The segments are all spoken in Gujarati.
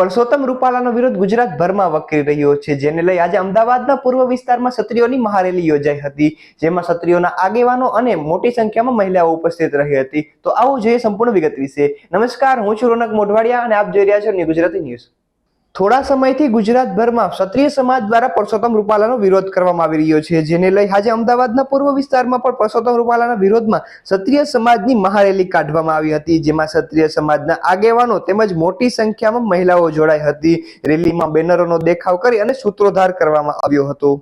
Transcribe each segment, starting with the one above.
પરસોત્તમ રૂપાલાનો વિરોધ ગુજરાતભરમાં વકરી રહ્યો છે, જેને લઈ આજે અમદાવાદના પૂર્વ વિસ્તારમાં ક્ષત્રિયોની મહારેલી યોજાઈ હતી, જેમાં ક્ષત્રિયોના આગેવાનો અને મોટી સંખ્યામાં મહિલાઓ ઉપસ્થિત રહી હતી। તો આવું જોઈએ સંપૂર્ણ વિગત વિશે। નમસ્કાર, હું છું રોનક મોઢવાડિયા અને આપ જોઈ રહ્યા છો ન્યૂ ગુજરાતી ન્યૂઝ। થોડા સમયથી ગુજરાતભરમાં ક્ષત્રિય સમાજ દ્વારા પરસોત્તમ રૂપાલાનો વિરોધ કરવામાં આવી રહ્યો છે, જેને લઈ આજે અમદાવાદના પૂર્વ વિસ્તારમાં પણ પરસોત્તમ રૂપાલાના વિરોધમાં ક્ષત્રિય સમાજની મહારેલી કાઢવામાં આવી હતી, જેમાં ક્ષત્રિય સમાજના આગેવાનો તેમજ મોટી સંખ્યામાં મહિલાઓ જોડાઈ હતી। રેલીમાં બેનરોનો દેખાવ કરી અને સૂત્રોચ્ચાર કરવામાં આવ્યો હતો।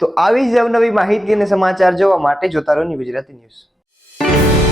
તો આવી જ અવનવી માહિતી અને સમાચાર જોવા માટે જોતા રહો ન્યૂ ગુજરાતી ન્યૂઝ।